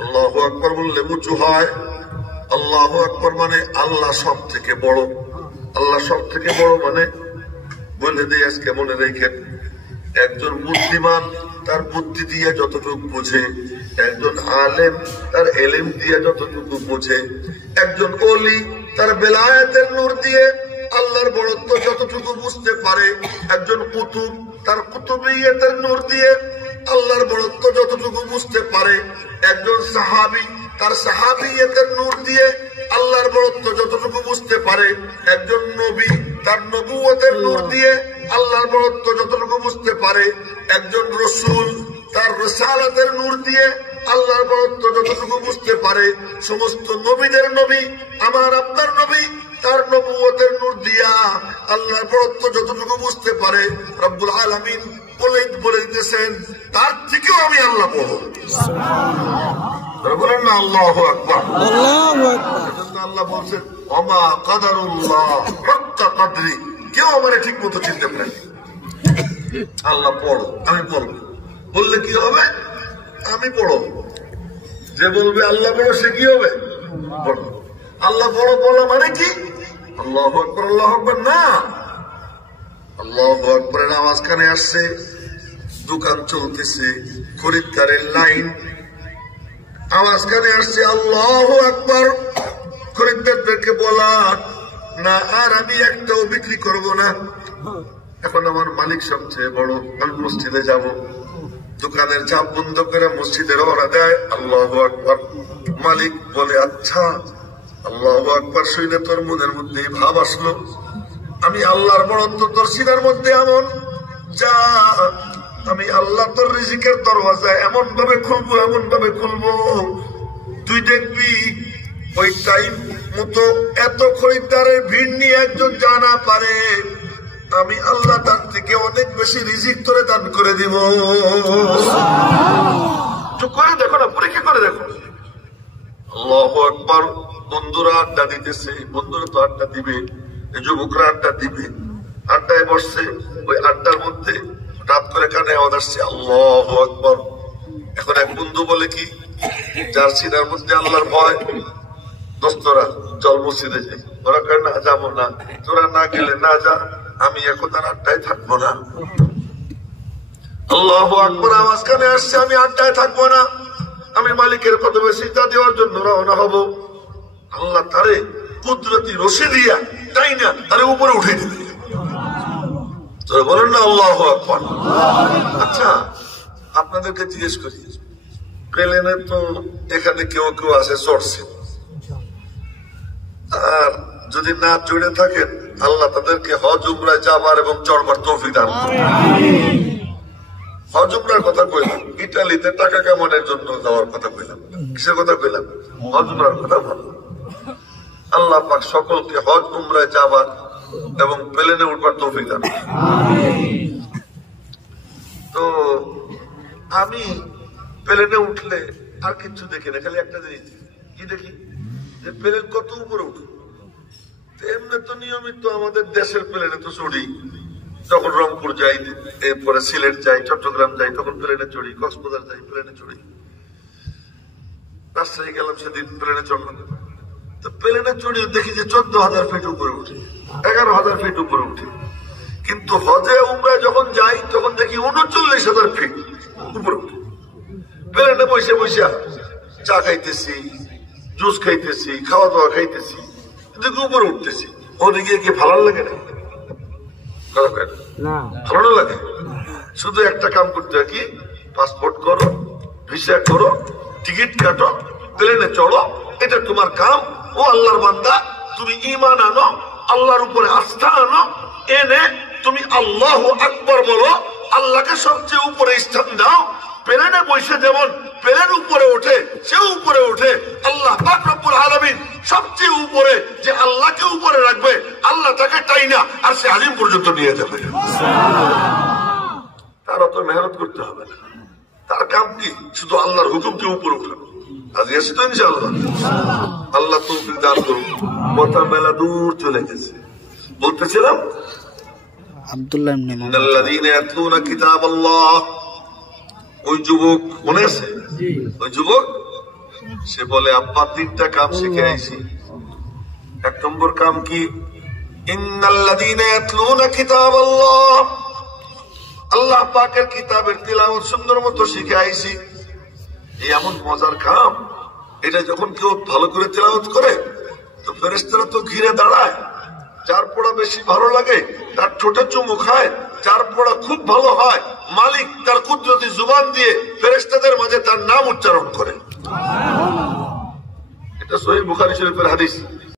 আল্লাহু আকবার বললে উঁচু হয়। আল্লাহু আকবার মানে আল্লাহ সব থেকে বড়। আল্লাহ সব থেকে বড় মানে বলে দিই আজকে মনে রেখেন, একজন বুদ্ধিমান তার বুদ্ধি দিয়ে যতটুকু বুঝে, একজন আলেম তার এলেম দিয়ে যতটুকু বুঝে, একজন ওলি তার বেলায়েতের নূর দিয়ে আল্লাহর বড়ত্ব যতটুকু বুঝতে পারে, একজন কুতুব তার কুতুবিয়তের নূর দিয়ে আল্লাহর বড়ত্ব যতটুকু বুঝতে পারে, একজন সাহাবী তার সাহাবিয়তের নূর দিয়ে আল্লাহর বড়ত্ব যতটুকু বুঝতে পারে, একজন নবী তার নবুয়তের নূর দিয়ে আল্লাহর বড়ত্ব যতটুকু বুঝতে পারে, একজন রসুল তার রিসালাতের নূর দিয়ে আল্লাহর বড়ত্ব যতটুকু বুঝতে পারে, সমস্ত নবীদের নবী আমার আপনার নবী তার নবুয়তের নূর দিয়া আল্লাহর বড়ত্ব যতটুকু বুঝতে পারে, রব্বুল আলামিন বলে দিতেছেন তার থেকেও আমি আল্লাহ বড়। বলেন না আল্লাহু আকবার। আল্লাহ বলছেন ওমা কাদারুল্লাহ হাক্কা কদরি, কেউ আমারে ঠিক মতো চিনতে পারে। আল্লাহ বড়, আমি বড় বললে কি হবে? আমি বড়। যে বলবে আল্লাহ বড় সে কি হবে? বড়। আল্লাহ বড় বলা মানে কি? আল্লাহু আকবার আল্লাহু আকবার না। আল্লাহু আকবারের আওয়াজ কানে আসছে, দোকান চলতেছে, খরিদ্দারের লাইন, আওয়াজ কানে আসছে আল্লাহু আকবার। খরিদ্দারদেরকে বলা না আর আমি একটাও বিক্রি করব না, এখন আমার মালিক সবচেয়ে বড়, আমি মসজিদে যাব। দোকানের চাপ বন্ধ করে মসজিদে রওনা দেয়, আল্লাহু আকবার। মালিক বলে আচ্ছা, আল্লাহু আকবার শুনে তোর মনের মধ্যে ভাব আসলো আমি আল্লাহর বড়ত্ব তোর সিনার মধ্যে এমন, যা আমি আল্লাহ তোর রিজিকের দরওয়াজা এমন ভাবে খুলবো তুই দেখবি ওই টাইম মতো এত খরিদ্দারের ভিড় নিয়ে একজন জানা পারে, আমি আল্লাহ তার থেকে অনেক বেশি রিজিক তোরে দান করে দিব। করে দেখো না, পরীক্ষা করে দেখো। আল্লাহু আকবার। বন্ধুরা আড্ডা দিতেছে, বন্ধুরা তো আড্ডা দিবে, যুবকরা আড্ডা দিবে, আড্ডায় বসছে। ওই আড্ডার মধ্যে হঠাৎ করে কানে আওয়াজ আসছে আল্লাহু আকবার। এখন এক বন্ধু বলে কি, যার সিনার মধ্যে আল্লাহর ভয়, দোস্তরা চল মসজিদে যাই। ওরা কয় না যাবো না, তোরা না গেলে না যা, আমি এখন আর আড্ডায় থাকবো না। আল্লাহু আকবার আওয়াজ কানে আসছে, আমি আড্ডায় থাকবো না, আমি মালিকের কদমে সিজদা দেওয়ার জন্য রওনা হব। আল্লাহ তারে কুদরতি রশি দিয়া তাই না তারে উপরে উঠে দিবে। তোরা বলেন না আল্লাহু আকবার। আচ্ছা আপনাদেরকে জিজ্ঞেস করি, প্লেনে তো এখানে কেউ কেউ আছে চড়ছে, আর যদি না চড়ে থাকেন আল্লাহ তাদেরকে হজ উমরায় যাবার এবং চড়বার তৌফিক দান করুন। হজ উমরার কথা কইলাম, ইটালিতে টাকা কামানোর জন্য যাওয়ার কথা কইলাম, কিসের কথা কইলাম? হজ উমরার কথা বললাম। আল্লাহ পাক সকলকে হজ উমরায় যাবার এবং প্লেনে উঠবার তৌফিক দান। তো আমি প্লেনে উঠলে আর কিছু দেখি না, খালি একটা জিনিস কি দেখি, যে প্লেন কত উপরে উঠে। এমনি তো নিয়মিত আমাদের দেশের প্লেনে তো চড়ি, যখন রংপুর যাই, এরপরে সিলেট যাই, চট্টগ্রাম যাই, তখন প্লেনে চড়ি, কক্সবাজার যাই প্লেনে চড়ি, রাজশাহী গেলাম সেদিন প্লেনে চড়লাম। তো প্লেনে চড়িয়ে দেখি যে 14,000 ফিট উপরে উঠে, 11,000 ফিট উপরে উঠে। কিন্তু হজে উমরায় যখন যাই তখন দেখি 39,000 ফিট উপরে উঠে। প্লেনে বসে বসে চা খাইতেছি, জুস খাইতেছি, খাওয়া দাওয়া খাইতেছি, দেখি উপরে উঠতেছি। ওদিকে কি ভালো লাগে না? ভালো লাগে। শুধু একটা কাম করতে হয়, কি পাসপোর্ট করো, ভিসা করো, টিকিট কাটো, প্লেনে চড়ো, এটা তোমার কাম। ও আল্লাহর বান্দা, তুমি ঈমান আনো, আল্লাহর উপরে আস্থা আনো, এনে তুমি আল্লাহু আকবার বলো, আল্লাহকে সবচেয়ে উপরে স্থান দাও। প্লেনে বসে যেমন প্লেন উপরে ওঠে, সে উপরে ওঠে। আল্লাহ পাক রব্বুল আলামিন সবচেয়ে উপরে, যে আল্লাহকে উপরে রাখবে আল্লাহ তাকে টাইনা আর সে আলিম পর্যন্ত নিয়ে যাবে। তার অত মেহনত করতে হবে না, তার কাম কি শুধু আল্লাহর হুকুমকে উপরে উঠানো। আজ এসে তো ইনশাআল্লাহ আল্লাহ তৌফিক দান করুন। কথা মেলা দূর চলে গেছে, বলতেছিলাম আব্দুল্লাহ ইবনে মুহাম্মদ, আল্লাযীনা ইয়াতলুনা কিতাবাল্লাহ, ওই যুবক মনে আছে? ওই যুবক সে বলে আব্বা 3টা কাম শিখে আইছি। 1 নম্বর কাম কি? ইন্নাল্লাযীনা ইয়াতলুনা কিতাবাল্লাহ, আল্লাহ পাকের কিতাবের তিলাওয়াত সুন্দর মতো শিখে আইছি। এই এমন মজার কাম, এটা যখন কেউ ভালো করে তিলাওয়াত করে তো ফেরেশতারা তো ঘিরে দাঁড়ায়। যার পড়া বেশি ভালো লাগে তার ঠোঁটে চুমু খায়, যার পড়া খুব ভালো হয় মালিক তার কুদরতি জুবান দিয়ে ফেরেশতাদের মাঝে তার নাম উচ্চারণ করে। এটা সহিহ বুখারী শরীফের হাদিস।